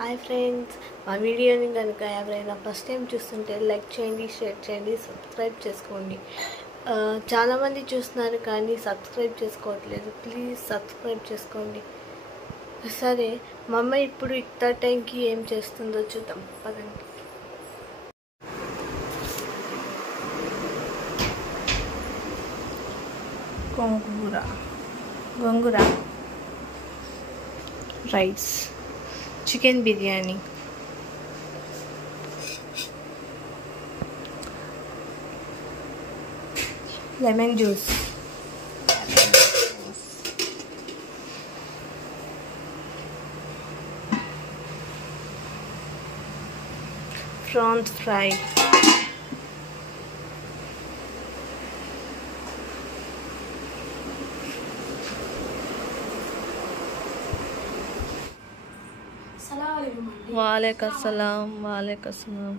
Hi friends, మా వీడియోని కనుక ఎవరైనా ఫస్ట్ టైం చూస్తుంటే లైక్ చేయండి, షేర్ చేయండి, సబ్స్క్రైబ్ చేసుకోండి. చాలామంది చూస్తున్నారు కానీ సబ్స్క్రైబ్ చేసుకోవట్లేదు. ప్లీజ్ సబ్స్క్రైబ్ చేసుకోండి. సరే, మా అమ్మ ఇప్పుడు ఇట్ట టైంకి ఏం చేస్తుందో చూద్దాం పదండి. Gongura rice, chicken biryani, lemon juice, prawns fry, वालेकुम सलाम. वालेकुम सलाम.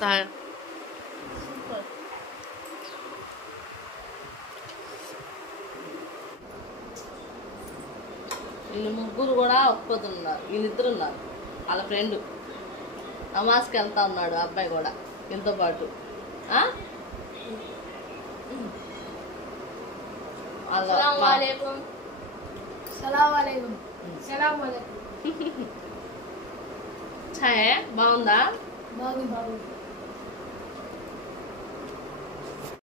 Saya వీళ్ళు ముగ్గురు కూడా ఒప్పుతున్నారు. వీళ్ళిద్దరు ఉన్నారు, వాళ్ళ ఫ్రెండ్ నమాజ్కి వెళ్తా ఉన్నాడు అబ్బాయి కూడా వీళ్ళతో పాటు. బాగుందా? బాగుంది.